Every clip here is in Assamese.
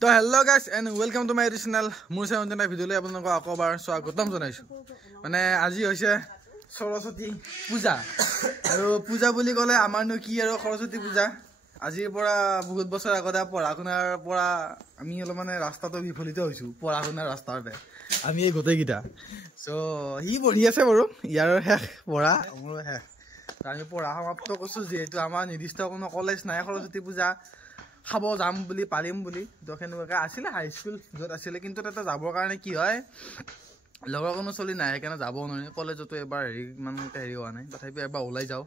তো hello' guys and welcome to my YouTube channel. মোৰ চেনেল ভিডিঅ'লৈ আপোনালোকক আকৌ এবাৰ স্বাগতম জনাইছোঁ। মানে আজি হৈছে সৰস্বতী পূজা, আৰু পূজা বুলি ক'লে আমাৰনো কি আৰু সৰস্বতী পূজা। আজিৰ পৰা বহুত বছৰ আগতে পঢ়া শুনাৰ পৰা আমি অলপ মানে ৰাস্তাটো বিফলিত হৈছোঁ, পঢ়া শুনাৰ ৰাস্তাতে আমি এই গোটেইকেইটা। চ' সি পঢ়ি আছে বাৰু, ইয়াৰ শেষ পঢ়া, মোৰো শেষ। আমি পঢ়া সমাপ্ত কৰিছোঁ, যিহেতু আমাৰ নিৰ্দিষ্ট কোনো কলেজ নাই সৰস্বতী পূজা খাব যাম বুলি পাৰিম বুলি। তো সেনেকুৱাকৈ আছিলে হাইস্কুল য'ত আছিলে, কিন্তু তাতে যাবৰ কাৰণে কি হয়, লগৰ কোনো চলি নাই, সেইকাৰণে যাব নোৱাৰি। কলেজতো এবাৰ ইমানকৈ হোৱা নাই, তথাপি এবাৰ ওলাই যাওঁ।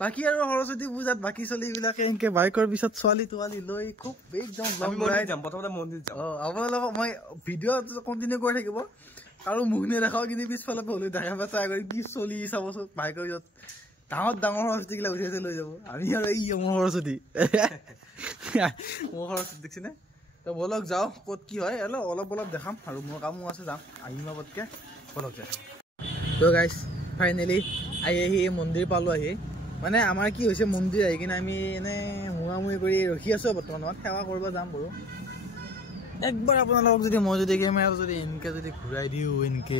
বাকী আৰু সৰস্বতী পূজাত বাকী ছোৱালীবিলাকে এনেকৈ বাইকৰ পিছত ছোৱালী তোৱালী লৈ খুব একদম আপোনালোকক মই ভিডিঅ' কণ্টিনিউ কৰি থাকিব, কাৰো মুখ নেদেখাওঁ, কিন্তু পিছফালে হ'লেও দেখা পাই চাই কৰি কি চলি চাবচোন বাইকৰ পিছত ডাঙৰ ডাঙৰ সৰস্বতীগিলা উঠি আছে লৈ যাব। আমি আৰু এই মোৰ সৰস্বতী মোৰ সৰস্বতী দেখিছেনে? তো বলক যাওঁ, ক'ত কি হয় অলপ দেখাম, আৰু মোৰ কামো আছে, যাম আহিম আগতকৈ, বলক যায়। তো গাইজ ফাইনেলি আহি মন্দিৰ পালোঁ। আহি মানে আমাৰ কি হৈছে, মন্দিৰ আহি কিনে আমি এনেই মুহামুহি কৰি ৰখি আছোঁ বৰ্তমানত, সেৱা কৰিব যাম বাৰু। একবাৰ আপোনালোকক যদি মই যদি কেমেৰা যদি এনেকৈ যদি ঘূৰাই দিওঁ, এনেকৈ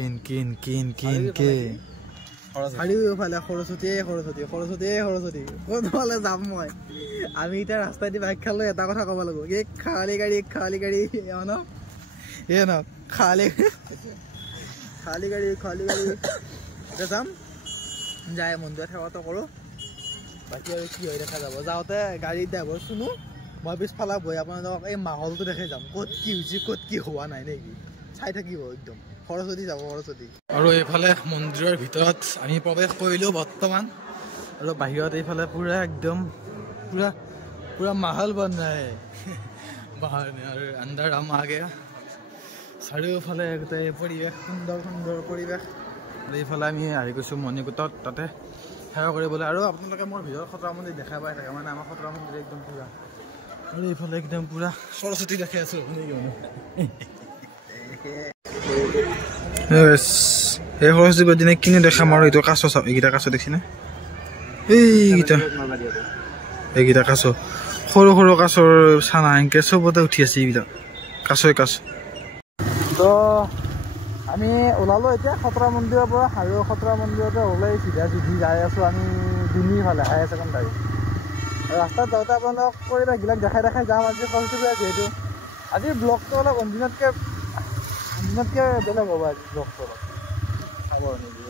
চাৰিওফালে সৰস্বতীয়ে সৰস্বতী ক'তফালে যাম মই। আমি এতিয়া ৰাস্তাইদি বাইক খালোঁ, এটা কথা ক'ব লাগিব, এই খালী গাড়ী ন খালী গাড়ী এতিয়া যাম, যাই মন্দিৰত সেৱাটো কৰোঁ। বাকী আৰু কি হৈ দেখা যাব। যাওঁতে গাড়ীৰ ড্ৰাইভাৰ শুনো, মই পিছফালে বহি আপোনালোকক এই মাহলটো দেখাই যাম, ক'ত কি হৈছে ক'ত কি হোৱা নাই নেকি, চাই থাকিব একদম। সৰস্বতী যাব সৰস্বতী। আৰু এইফালে মন্দিৰৰ ভিতৰত আমি প্ৰৱেশ কৰিলোঁ বৰ্তমান, আৰু বাহিৰত এইফালে পুৰা একদম পুৰা মাহল বন যায় বাহাৰ আৰু আণ্ডাৰ আমাকে চাৰিওফালে গোটেই পৰিৱেশ, সুন্দৰ পৰিৱেশ। আৰু এইফালে আমি আহি গৈছোঁ মণিকূটত, তাতে সেৱা কৰিবলৈ। আৰু আপোনালোকে মোৰ ভিডিঅ'ত খতৰা মন্দিৰ দেখা পাই থাকে, মানে আমাৰ খতৰা মন্দিৰ একদম পুৰা, আৰু এইফালে একদম পুৰা সৰস্বতী দেখাই আছোঁ। এই সৰস্বতী দিনে কিনে দেখাম, আৰু এইটো কাছ চাওক, এইকেইটা কাছ দেখিছেনে? এইকেইটা কাছ, সৰু কাছৰ চানা এনেকৈ চবতে উঠি আছে, এইবিলাক কাছ। তো আমি ওলালোঁ এতিয়া খতৰা মন্দিৰৰ পৰা, আৰু খতৰা মন্দিৰৰ পৰা ওলাই চিধা যাই আছোঁ আমি দুনীৰ ফালে হায়াৰ ছেকেণ্ডাৰী। ৰাস্তাত যাওঁতে আপোনালোকক পৰিৱেশবিলাক দেখাই যাম। আজি সৰস্বতী পূজা যিহেতু, আজিৰ ব্লগটো অলপ অন্দিনতকৈ বেলেগ হ'ব। আজি ব্লগটো অলপ চাব নিদি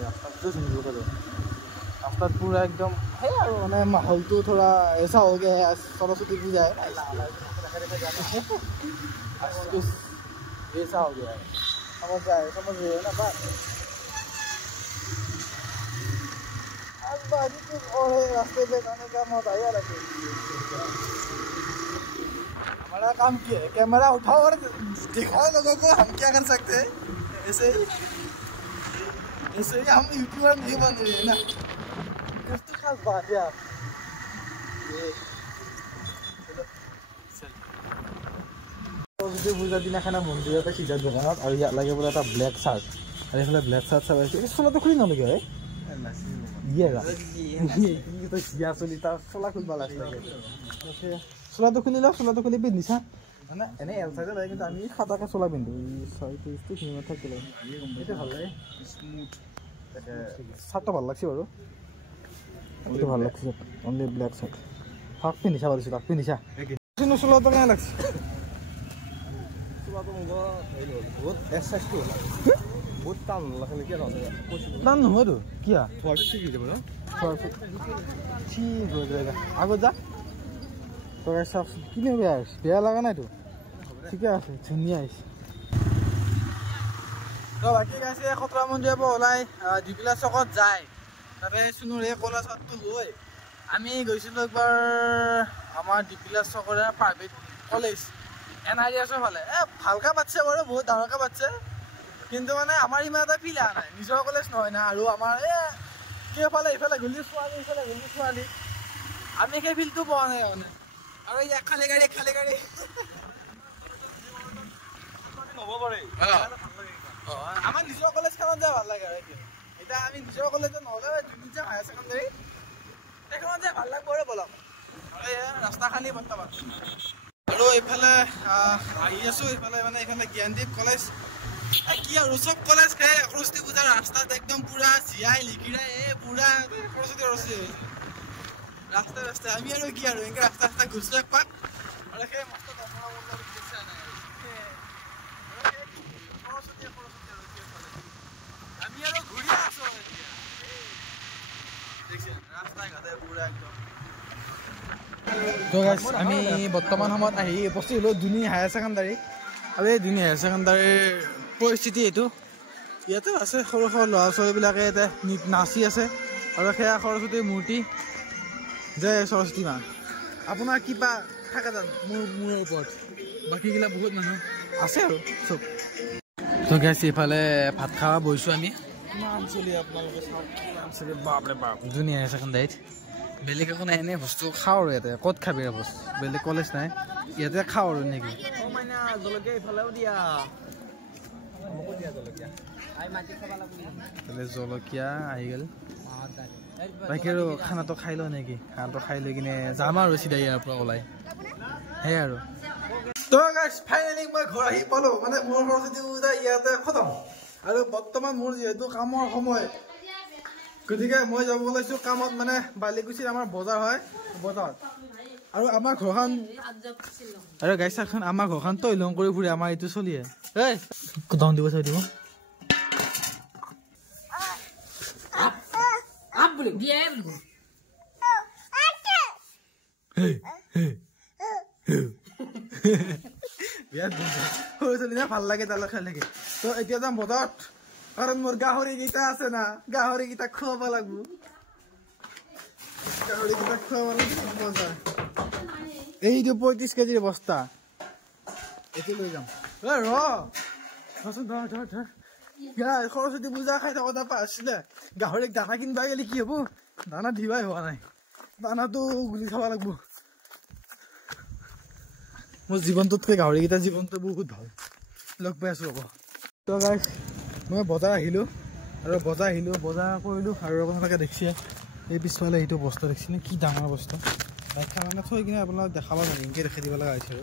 ৰাস্তাত পুৰা একদম সেই আৰু মানে মাহলটো থোৰা ऐसा हो गया है सरस्वती पूजा है, ऐसा हो गया है, समझ रहे हो ना बात। आज बाजी कुछ और है, रास्ते पे जाने का मौका आया लगे। हमारा काम क्या है, कैमरा उठाओ और दिखाओ लोगों को हम क्या कर सकते हैं। ऐसे ही हम यूट्यूबर नहीं बन रहे हैं ना, कुछ तो खास बात है। आप সৰস্বতী পূজাৰ দিনাখানে মন্দিৰতে চিধা দোকানত, আৰু ইয়াত লাগে বোলে এটা ব্লেক চাৰ্ট, আৰু এইফালে ব্লেক চাৰ্ট চাব আহিছে। এই চোলাটো খুলি নলগে হয়, জীয়া চলি তাৰ চোলা খুলিব লাগে। চোলাটো খুলি লওঁ, চোলাটো খুলি পিন্ধিছা মানে এনেই এল চাইজে লাগে, কিন্তু আমি সাদাকৈ চোলা পিন্ধো। সিমানত থাকিলে এইটো ভাল লাগে, স্মুথ চাৰ্টটো ভাল লাগছে বাৰু, এইটো ভাল লাগছে। অনলি ব্লেক চাৰ্ট তাক পিন্ধিছা পাৰিছোঁ, তাক পিন্ধিছা চোলাটো কেনে লাগছে? টান নহয়তো কিয় আগত যা তই চাওকচোন, কিনে বেয়া লগা নাইতো, ঠিকে আছে, ধুনীয়া আহিছে। তো বাকী গাইছে খতৰা মন্দিৰৰ পৰা ওলাই দীপিলা চকত যায়, তাতে চুনুৰ এই কলা চাৰ্টটো লৈ আমি গৈছিলোঁ একবাৰ আমাৰ দীপিলা চকৰে প্ৰাইভেট কলেজ NIDS ফালে। ভালকৈ পাতিছে বাৰু, বহুত ডাঙৰকৈ পাতিছে, কিন্তু মানে আমাৰ ইমান এটা ফিল অহা নাই, নিজৰ কলেজ নহয় না। আৰু আমাৰ কেইফালে ইফালে গলি ছোৱালী, ইফালে গলি ছোৱালী, আমি সেই ফিলটো পোৱা নাই মানে। আৰু ইয়াত খালী গাড়ী হ'ব পাৰে, আমাৰ নিজৰ কলেজখনত যায় ভাল লাগে। আৰু এতিয়া আমি নিজৰ কলেজত নহ'লে যোনটো হায়াৰ ছেকেণ্ডাৰী সেইখনত যায় ভাল লাগিব আৰু বলক। ৰাস্তা খালী বৰ্তমান। আৰু এইফালে আহি আছো এইফালে মানে এইফালে জ্ঞানদীপ কলেজ কি আৰু চব কলেজ খাই সৰস্বতী পূজাৰ ৰাস্তাত একদম পুৰা জীয়াই লিখিৰাই পুৰা সৰস্বতী ৰাস্তা ৰাস্তা আমি আৰু কি আৰু এনেকৈ ৰাস্তা ৰাস্তা ঘূৰিছো একপাক আৰু সেই মস্ত আমি আৰু ঘূৰি আছো ৰাস্তা ঘাটে পুৰা একদম। আমি বৰ্তমান সময়ত আহি উপস্থিত হলো দুনি হায়াৰ ছেকেণ্ডাৰী আৰু এই দুনি হায়াৰ ছেকেণ্ডাৰীৰ পৰিস্থিতি এইটো ইয়াতে আছে সৰু সৰু ল'ৰা ছোৱালীবিলাকে ইয়াতে নাচি আছে আৰু সেয়া সৰস্বতীৰ মূৰ্তি জয় সৰস্বতী মা। আপোনাৰ কিবা থাকে জানো মোৰ ওপৰত বাকীগিলা বহুত মানুহ আছে আৰু চব তো গাইছ এইফালে ভাত খাৱা বহিছোঁ আমি কিমান চলি আপোনালোকে চাওক কিমান চলি বাপৰে বাপ দুনি হায়াৰ ছেকেণ্ডাৰীত বেলেগ একো নাই এনে বস্তু খাওঁ আৰু ইয়াতে ক'ত খাবি আৰু বস্তু বেলেগ কলেজ নাই ইয়াতে খাওঁ আৰু নেকি জলকীয়া ইফালেও দিয়া জলকীয়া আহি গ'ল বাকী আৰু খানাটো খাই লওঁ নেকি খানাটো খাই লৈ কিনে যাম আৰু চিধা ইয়াৰ পৰা ওলাই সেয়াই আৰু তো গাইছ ফাইনেলি মই ঘৰ আহি পালোঁ মানে মোৰ সৰস্বতী পূজা ইয়াতে খতম আৰু বৰ্তমান মোৰ যিহেতু কামৰ সময় গতিকে মই যাব ওলাইছোঁ কামত মানে বালিকুছিত আমাৰ বজাৰ হয় বজাৰ আৰু আমাৰ ঘৰখন আৰু গাইছ চাওকচোন আমাৰ ঘৰখন তৈলং কৰি ফুৰে আমাৰ এইটো চলিয়ে এই দাম দিব চাই দিব ভাল লাগে তাৰ লগত খেল থাকে তো এতিয়া যাম বজাৰত কাৰণ মোৰ গাহৰি কেইটা আছে না গাহৰি কেইটা খুৱাব লাগিব এইটো 35 কেজিৰ বস্তা এইটো লৈ যাম ৰচোন ধৰ সৰস্বতী পূজা খাই থাকোঁতে পাইছিলে গাহৰিক দানা কিনবা গেলি কি হ'ব দানা দিবাই হোৱা নাই দানাটো গুলি খাব লাগিব মোৰ জীৱনটোতকৈ গাহৰিকেইটা জীৱনটো বহুত ভাল লগ পাই আছোঁ ৰ'ব তো গাইছ মই বজাৰ আহিলোঁ আৰু বজাৰ কৰিলোঁ আৰু আপোনালোকে দেখিছে এই পিছফালে এইটো বস্তু দেখিছেনে কি ডাঙৰ বস্তু বাইকখন মানে থৈ কিনে আপোনালোক দেখাব লাগে এনেকৈ দেখাই দিব লগা হৈছে আৰু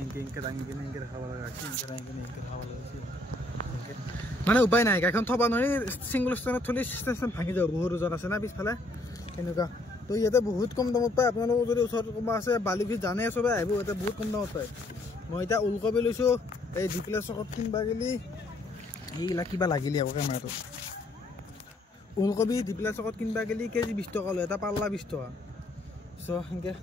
এনেকৈ দাঙি কিনে এনেকৈ দেখাব লগা হৈছে দাঙি কিনে এনেকৈ দেখাব লগা হৈছে মানে উপায় নাই গাড়ীখন থ'ব নোৱাৰি ছিংগল ষ্টেণ্ডত থ'লে ষ্টেচন ভাঙি যাব বহুত ওজন আছে না পিছফালে এনেকুৱা তো ইয়াতে বহুত কম দামত পায় আপোনালোকৰ যদি ওচৰত কোনোবা আছে বালিকুছি জানে চবে আহিব ইয়াতে বহুত কম দামত পায় মই এতিয়া ওলকবি লৈছোঁ এই ডিপ্লে চকত কিনবা গেলি এইবিলাক কিবা লাগিলে আকৌ কেমেৰাটো ওলকবি ডিপ্লে চকত কিনবা গেলি কেজি 20 টকা লয় এটা পাল্লা 20 টকা চ' সেনেকৈ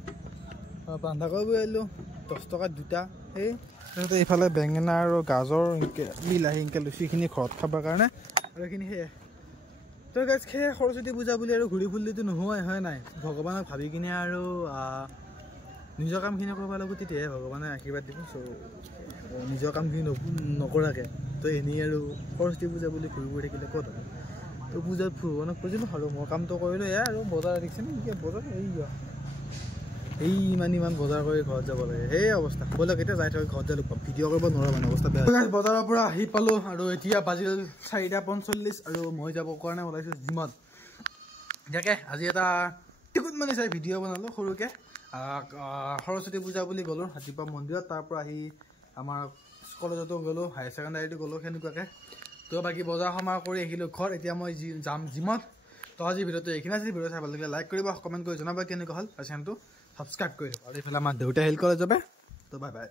বন্ধাকবি আনিলোঁ 10 টকাত দুটা সেই তাৰপিছতে এইফালে বেঙেনা আৰু গাজৰ এনেকৈ বিলাহী এনেকৈ লৈছোঁ এইখিনি ঘৰত খাবৰ কাৰণে আৰু এইখিনি সেয়ে তো গাইছ সেয়ে সৰস্বতী পূজা বুলি আৰু ঘূৰি ফুৰিলেতো নোহোৱাই হয় নাই ভগৱানক ভাবি কিনে আৰু নিজৰ কামখিনি কৰিব লাগিব তেতিয়াহে ভগৱানে আশীৰ্বাদ দিব চ' নিজৰ কামখিনি নকৰাকৈ তো এনেই আৰু সৰস্বতী পূজা বুলি ঘূৰি ফুৰি থাকিলে ক'ত হ'ব তো পূজাত ভগৱানক খুজিলোঁ আৰু মই কামটো কৰিলোঁ এয়া আৰু বজাৰ দেখিছেনে বজাৰ এই ইমান বজাৰ কৰি ঘৰত যাব লাগে সেই অৱস্থা ব'লক এতিয়া যাই থৈ ঘৰত যাই ভিডিঅ' কৰিব নোৱাৰোঁ মানে অৱস্থা বেয়া বজাৰৰ পৰা আহি পালোঁ আৰু এতিয়া বাজিল 4:45 আৰু মই যাবৰ কাৰণে ওলাইছোঁ জিমত ইয়াকে আজি এটা টিকুট মানে চাই ভিডিঅ' বনালোঁ সৰুকৈ সৰস্বতী পূজা বুলি গ'লোঁ ৰাতিপুৱা মন্দিৰত তাৰ পৰা আহি আমাৰ কলেজতো গ'লোঁ হায়াৰ ছেকেণ্ডাৰীতো গ'লোঁ সেনেকুৱাকৈ তো বাকী বজাৰ সমাৰ কৰি আহিলোঁ ঘৰত এতিয়া মই যাম জিমত তো আজি ভিডিঅ'টো এইখিনি আজি ভিডিঅ' চাই ভাল লাগিলে লাইক কৰিব কমেণ্ট কৰি জনাবা কেনেকুৱা হ'ল আৰু চেনেলটো ছাবস্ক্ৰাইব কৰি দিব আৰু এইফালে আমাৰ দেউতাই হেল্প কৰে যাবে তো বাই বাই